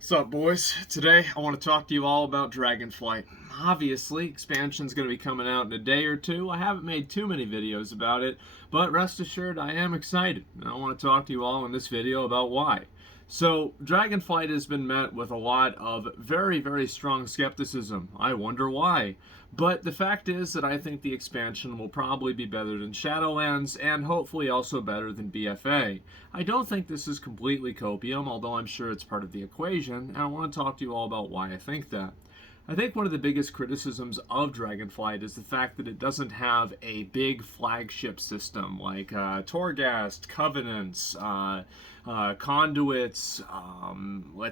What's up, boys? Today I want to talk to you all about Dragonflight. Obviously, expansion's going to be coming out in a day or two. I haven't made too many videos about it, but rest assured I am excited, and I want to talk to you all in this video about why. So, Dragonflight has been met with a lot of very, very strong skepticism. I wonder why. But the fact is that I think the expansion will probably be better than Shadowlands and hopefully also better than BFA. I don't think this is completely copium, although I'm sure it's part of the equation, and I want to talk to you all about why I think that. I think one of the biggest criticisms of Dragonflight is the fact that it doesn't have a big flagship system like Torghast, Covenants, Conduits,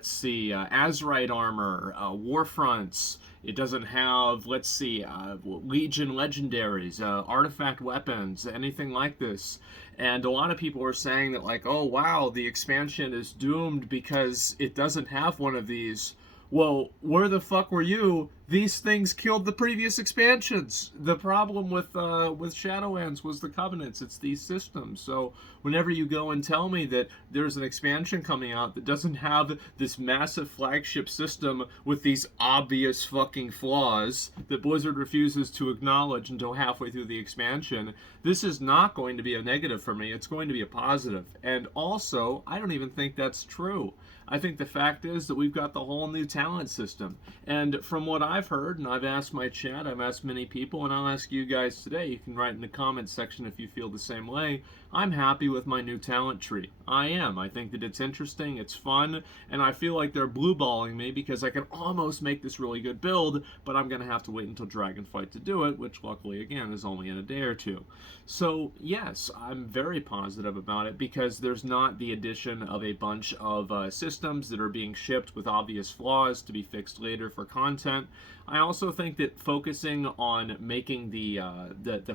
Azerite armor, Warfronts. It doesn't have, Legion legendaries, artifact weapons, anything like this. And a lot of people are saying that, like, oh wow, the expansion is doomed because it doesn't have one of these. Well, where the fuck were you? These things killed the previous expansions. The problem with Shadowlands was the Covenants. It's these systems. So whenever you go and tell me that there's an expansion coming out that doesn't have this massive flagship system with these obvious fucking flaws that Blizzard refuses to acknowledge until halfway through the expansion, this is not going to be a negative for me. It's going to be a positive. And also, I don't even think that's true. I think the fact is that we've got the whole new talent system. And from what I've heard, and I've asked my chat, I've asked many people, and I'll ask you guys today, you can write in the comments section if you feel the same way, I'm happy with my new talent tree. I am. I think that it's interesting, it's fun, and I feel like they're blue-balling me because I can almost make this really good build, but I'm going to have to wait until Dragonflight to do it, which luckily, again, is only in a day or two. So, yes, I'm very positive about it because there's not the addition of a bunch of systems that are being shipped with obvious flaws to be fixed later for content. I also think that focusing on making the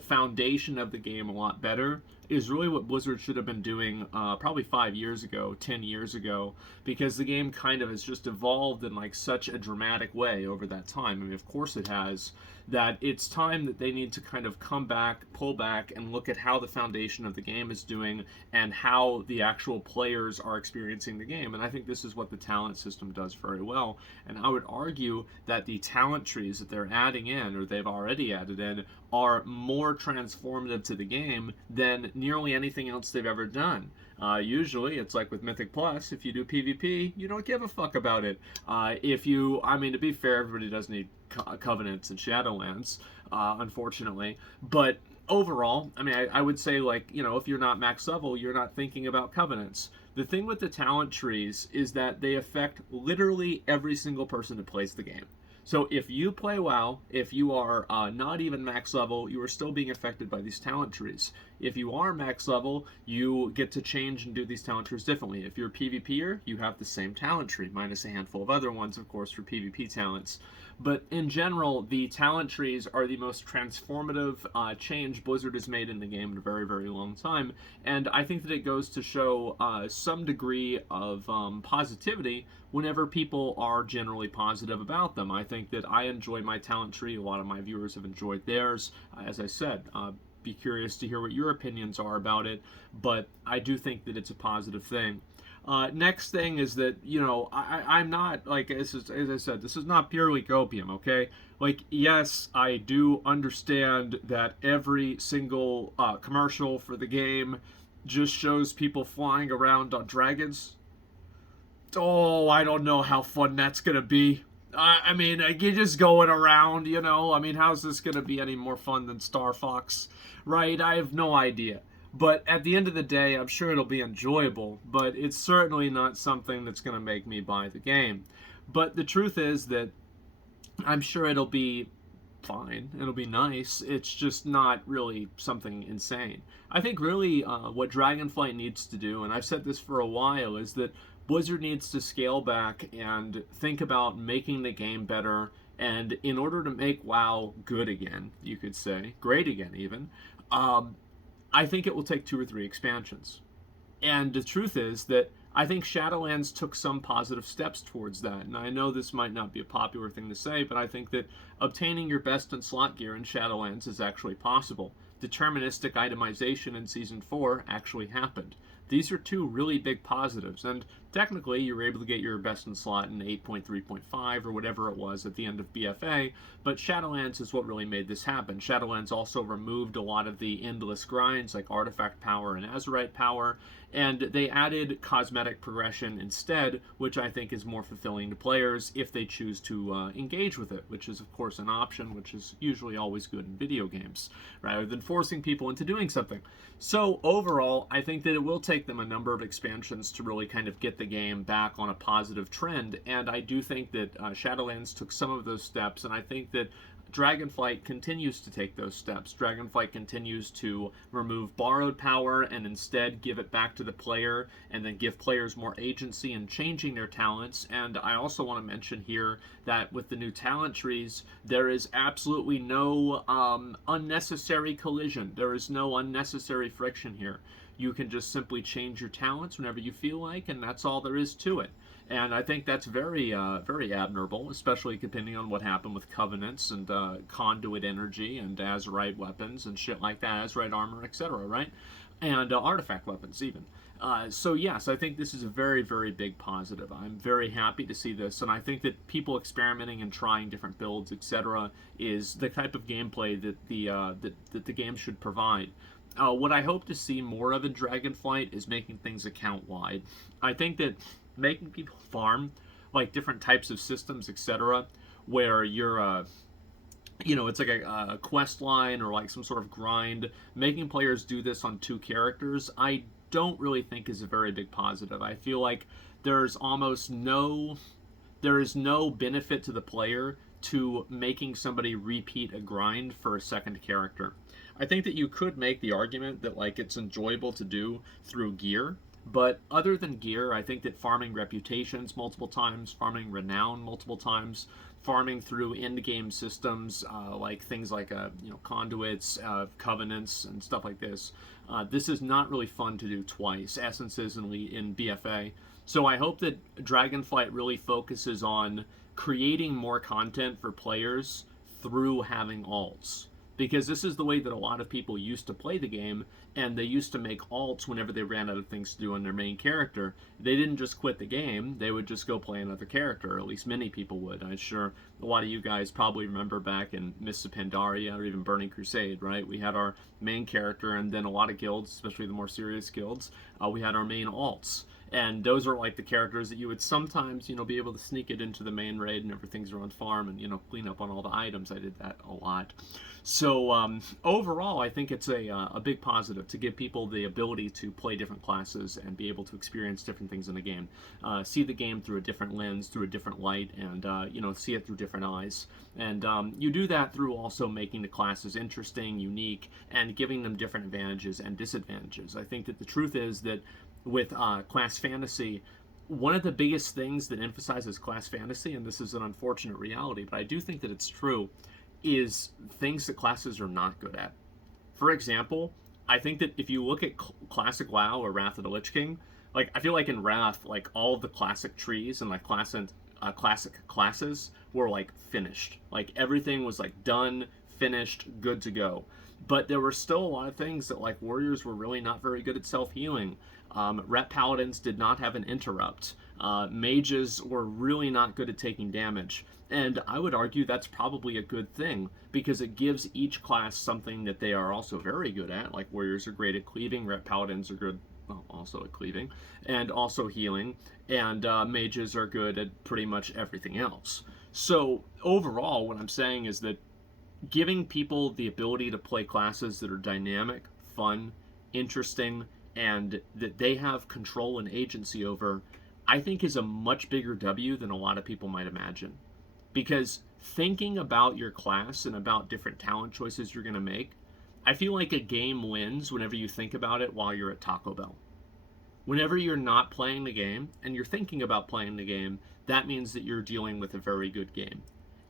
foundation of the game a lot better is really what Blizzard should have been doing probably 5 years ago, 10 years ago, because the game kind of has just evolved in like such a dramatic way over that time. I mean, of course it has. That it's time that they need to kind of come back, pull back, and look at how the foundation of the game is doing and how the actual players are experiencing the game. And I think this is what the talent system does very well. And I would argue that the talent trees that they're adding in, or they've already added in, are more transformative to the game than nearly anything else they've ever done. Usually, it's like with Mythic Plus, if you do PvP, you don't give a fuck about it. To be fair, everybody does need Covenants and Shadowlands, unfortunately. But overall, I would say, if you're not max level, you're not thinking about Covenants. The thing with the talent trees is that they affect literally every single person that plays the game. So if you play WoW, if you are not even max level, you are still being affected by these talent trees. If you are max level, you get to change and do these talent trees differently. If you're a PvPer, you have the same talent tree, minus a handful of other ones, of course, for PvP talents. But in general, the talent trees are the most transformative change Blizzard has made in the game in a very, very long time. And I think that it goes to show some degree of positivity whenever people are generally positive about them. I think that I enjoy my talent tree. A lot of my viewers have enjoyed theirs. As I said, be curious to hear what your opinions are about it, but I do think that it's a positive thing. Next thing is that, I'm not, as I said, this is not purely copium, okay? Yes, I do understand that every single commercial for the game just shows people flying around on dragons. Oh, I don't know how fun that's going to be. You're just going around, how's this going to be any more fun than Star Fox, right? I have no idea. But at the end of the day, I'm sure it'll be enjoyable, but it's certainly not something that's going to make me buy the game. But the truth is that I'm sure it'll be fine. It'll be nice. It's just not really something insane. I think really what Dragonflight needs to do, and I've said this for a while, is that Blizzard needs to scale back and think about making the game better. And in order to make WoW good again, you could say, great again even, I think it will take 2 or 3 expansions. And the truth is that I think Shadowlands took some positive steps towards that. And I know this might not be a popular thing to say, but I think that obtaining your best in slot gear in Shadowlands is actually possible. Deterministic itemization in Season 4 actually happened. These are 2 really big positives, and technically you were able to get your best in slot in 8.3.5 or whatever it was at the end of BFA, but Shadowlands is what really made this happen. Shadowlands also removed a lot of the endless grinds like artifact power and Azerite power, and they added cosmetic progression instead, which I think is more fulfilling to players if they choose to engage with it, which is of course an option, which is usually always good in video games, rather than forcing people into doing something. So overall, I think that it will take them a number of expansions to really kind of get the game back on a positive trend, and I do think that Shadowlands took some of those steps, and I think that Dragonflight continues to take those steps. Dragonflight continues to remove borrowed power and instead give it back to the player, and then give players more agency in changing their talents. And I also want to mention here that with the new talent trees, there is absolutely no unnecessary collision. There is no unnecessary friction here. You can just simply change your talents whenever you feel like, and that's all there is to it. And I think that's very, very admirable, especially depending on what happened with Covenants and Conduit Energy and Azerite weapons and shit like that, Azerite armor, etc., right? And artifact weapons, even. So yes, I think this is a very, very big positive. I'm very happy to see this, and I think that people experimenting and trying different builds, etc., is the type of gameplay that the game should provide. What I hope to see more of in Dragonflight is making things account-wide. I think that making people farm like different types of systems, etc., where you're it's like a quest line or like some sort of grind, making players do this on two characters, I don't really think is a very big positive. I feel like there is no benefit to the player to making somebody repeat a grind for a second character. I think that you could make the argument that like it's enjoyable to do through gear, but other than gear, I think that farming reputations multiple times, farming renown multiple times, farming through end-game systems like things like conduits, covenants, and stuff like this, this is not really fun to do twice. Essences in BFA. So I hope that Dragonflight really focuses on creating more content for players through having alts. Because this is the way that a lot of people used to play the game, and they used to make alts whenever they ran out of things to do on their main character. They didn't just quit the game, they would just go play another character, or at least many people would. I'm sure a lot of you guys probably remember back in Mists of Pandaria or even Burning Crusade, right? We had our main character, and then a lot of guilds, especially the more serious guilds, we had our main alts. And those are like the characters that you would sometimes, be able to sneak it into the main raid and everything's around farm and, clean up on all the items. I did that a lot. So overall, I think it's a big positive to give people the ability to play different classes and be able to experience different things in the game. See the game through a different lens, through a different light, and, see it through different eyes. And you do that through also making the classes interesting, unique, and giving them different advantages and disadvantages. I think that the truth is that with class fantasy, one of the biggest things that emphasizes class fantasy, and this is an unfortunate reality, but I do think that it's true, is things that classes are not good at. For example, I think that if you look at classic WoW or Wrath of the Lich King, like I feel like in Wrath, like all of the classic trees and like classic classes were like finished. Like everything was like done, finished, good to go. But there were still a lot of things that like warriors were really not very good at self-healing. Ret paladins did not have an interrupt. Mages were really not good at taking damage. And I would argue that's probably a good thing, because it gives each class something that they are also very good at. Like warriors are great at cleaving, Ret paladins are good also at cleaving, and also healing, and mages are good at pretty much everything else. So overall, what I'm saying is that giving people the ability to play classes that are dynamic, fun, interesting, and that they have control and agency over, I think is a much bigger W than a lot of people might imagine. Because thinking about your class and about different talent choices you're going to make, I feel like a game wins whenever you think about it while you're at Taco Bell. Whenever you're not playing the game and you're thinking about playing the game, that means that you're dealing with a very good game.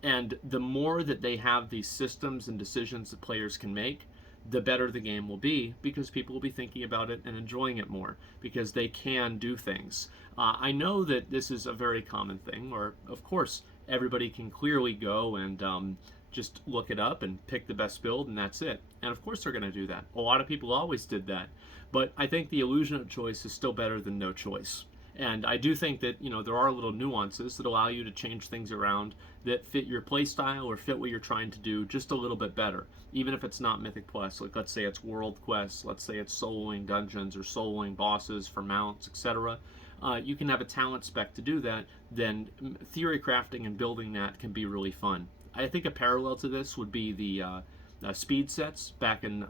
And the more that they have these systems and decisions that players can make, the better the game will be, because people will be thinking about it and enjoying it more, because they can do things. I know that this is a very common thing, or of course everybody can clearly go and just look it up and pick the best build, and that's it. And of course they're going to do that. A lot of people always did that. But I think the illusion of choice is still better than no choice. And I do think that, there are little nuances that allow you to change things around that fit your playstyle or fit what you're trying to do just a little bit better. Even if it's not Mythic Plus, like let's say it's World Quests, let's say it's soloing dungeons or soloing bosses for mounts, etc. You can have a talent spec to do that, then theory crafting and building that can be really fun. I think a parallel to this would be the speed sets back in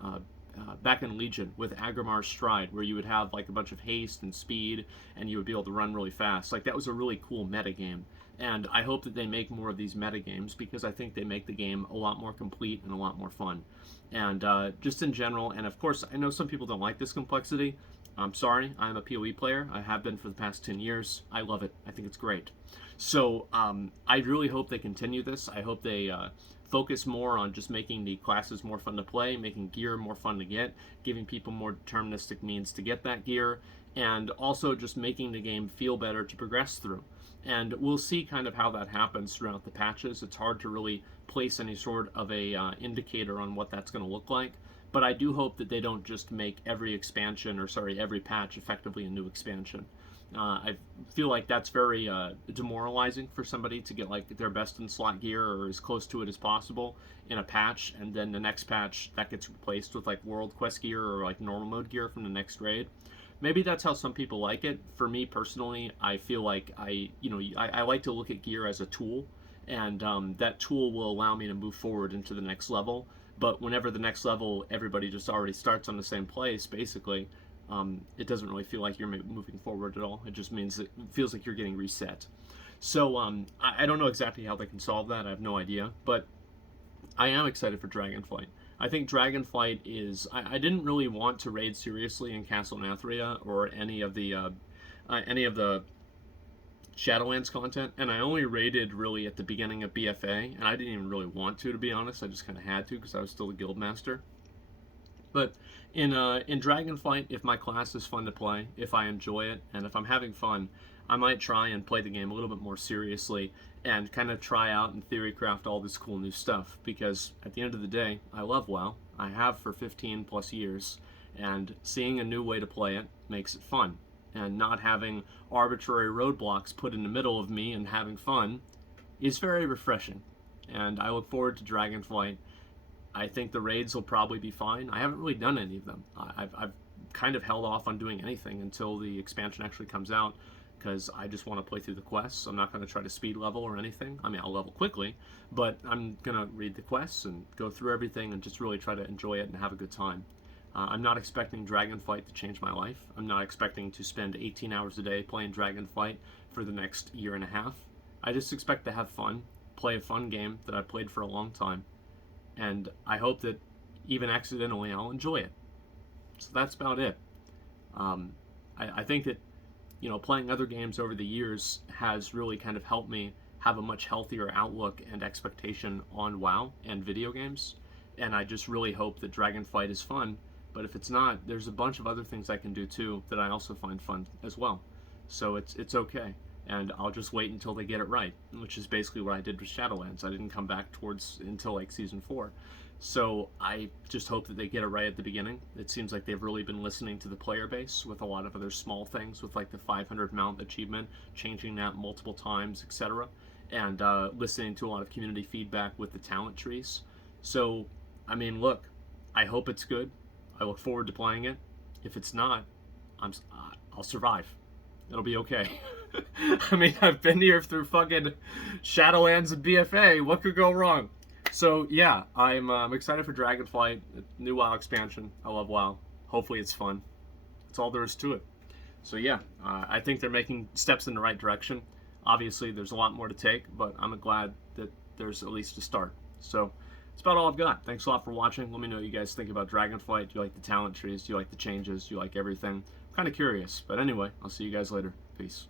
Legion with Agrimar's Stride, where you would have like a bunch of haste and speed, and you would be able to run really fast. Like that was a really cool meta game, and I hope that they make more of these meta games because I think they make the game a lot more complete and a lot more fun. And just in general, and of course, I know some people don't like this complexity. I'm sorry, I'm a PoE player. I have been for the past 10 years. I love it. I think it's great. So I really hope they continue this. I hope they focus more on just making the classes more fun to play, making gear more fun to get, giving people more deterministic means to get that gear, and also just making the game feel better to progress through. And we'll see kind of how that happens throughout the patches. It's hard to really place any sort of a indicator on what that's going to look like. But I do hope that they don't just make every every patch effectively a new expansion. I feel like that's very demoralizing for somebody to get like their best in slot gear or as close to it as possible in a patch, and then the next patch that gets replaced with like World Quest gear or like normal mode gear from the next raid. Maybe that's how some people like it. For me personally, I feel like I like to look at gear as a tool, and that tool will allow me to move forward into the next level. But whenever the next level, everybody just already starts on the same place, basically, it doesn't really feel like you're moving forward at all. It just means it feels like you're getting reset. So I don't know exactly how they can solve that. I have no idea. But I am excited for Dragonflight. I think Dragonflight is... I didn't really want to raid seriously in Castle Nathria or any of the Shadowlands content, and I only raided really at the beginning of BFA, and I didn't even really want to be honest. I just kind of had to because I was still a guild master. But in Dragonflight, if my class is fun to play, if I enjoy it, and if I'm having fun, I might try and play the game a little bit more seriously and kind of try out and theory craft all this cool new stuff, because at the end of the day, I love WoW. I have for 15 plus years, and seeing a new way to play it makes it fun. And not having arbitrary roadblocks put in the middle of me and having fun is very refreshing. And I look forward to Dragonflight. I think the raids will probably be fine. I haven't really done any of them. I've kind of held off on doing anything until the expansion actually comes out, because I just want to play through the quests. I'm not going to try to speed level or anything. I mean, I'll level quickly, but I'm going to read the quests and go through everything and just really try to enjoy it and have a good time. I'm not expecting Dragonflight to change my life. I'm not expecting to spend 18 hours a day playing Dragonflight for the next year and a half. I just expect to have fun, play a fun game that I've played for a long time, and I hope that even accidentally I'll enjoy it. So that's about it. I think that playing other games over the years has really kind of helped me have a much healthier outlook and expectation on WoW and video games, and I just really hope that Dragonflight is fun. But if it's not, there's a bunch of other things I can do too that I also find fun as well. So it's okay. And I'll just wait until they get it right, which is basically what I did with Shadowlands. I didn't come back until like Season 4. So I just hope that they get it right at the beginning. It seems like they've really been listening to the player base with a lot of other small things, with like the 500 mount achievement, changing that multiple times, etc. And listening to a lot of community feedback with the talent trees. So, I mean, look, I hope it's good. I look forward to playing it. If it's not, I'll survive. It'll be okay. I mean, I've been here through fucking Shadowlands and BFA. What could go wrong? So yeah, I'm excited for Dragonflight, new WoW expansion. I love WoW. Hopefully it's fun. That's all there is to it. So yeah, I think they're making steps in the right direction. Obviously, there's a lot more to take, but I'm glad that there's at least a start. So that's about all I've got. Thanks a lot for watching. Let me know what you guys think about Dragonflight. Do you like the talent trees? Do you like the changes? Do you like everything? I'm kind of curious. But anyway, I'll see you guys later. Peace.